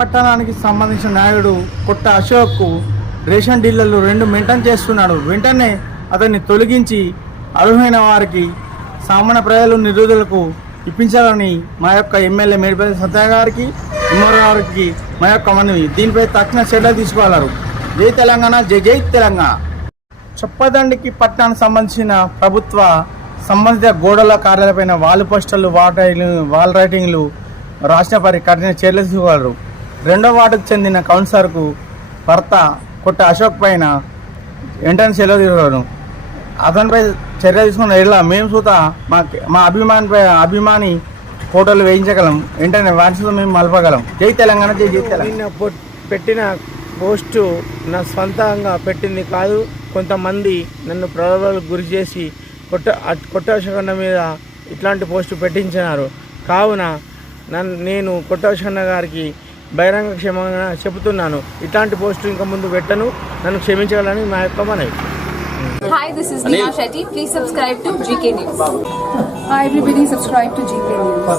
పట్టణానికి సంబంధించిన నాయకుడు కొట్ట అశోక్ రేషన్ డీలర్లు 2 మెయింటైన్ చేస్తున్నాడు. వెంటనే అతన్ని తొలగించి అర్హులైన వారికి సామాన్య ప్రజలు నిరుధులకు ఇప్పించాలని మా యొక్క ఎమ్మెల్యే మేడిపల్లి సత్య గారికి ఉమ్మర్ గారికి మా యొక్క మనవి. దీనిపై తక్షణ చర్యలు తీసుకోవాలన్నారు. జై తెలంగాణ, జై జై తెలంగాణ. చొప్పదండికి పట్టణానికి సంబంధించిన ప్రభుత్వ సంబంధిత గోడల కార్యాలపైన వాల్ పోస్టర్లు వాల్ రైటింగ్లు రాసిన వారి కఠిన చర్యలు తీసుకోగలరు. 2వ వార్డుకు చెందిన కౌన్సిలర్కు భర్త కొట్ట అశోక్ పైన వెంటనే చర్యలు తీసుకోగలరు. అతనిపై చర్య తీసుకున్న ఇలా మేము సూత మా అభిమాని ఫోటోలు వేయించగలం. వెంటనే వాట్సాప్ మేము మలపగలం. జై తెలంగాణ, జై జై తెలంగాణ. పెట్టిన పోస్టు నా సొంతంగా పెట్టింది కాదు. కొంతమంది నన్ను ప్రలోభాలకు గురి చేసి కొట్ట అశోకన్న మీద ఇట్లాంటి పోస్టు పెట్టించినారు. కావున నేను కొట్ట అశోకన్న గారికి బహిరంగ క్షమాపణ చెబుతున్నాను. ఇట్లాంటి పోస్టు ఇంకా ముందు పెట్టను. నన్ను క్షమించగలని మా యొక్క మనవి. Hi, this is Neha Shetty. Please subscribe to GK News. Hi everybody, subscribe to GK News.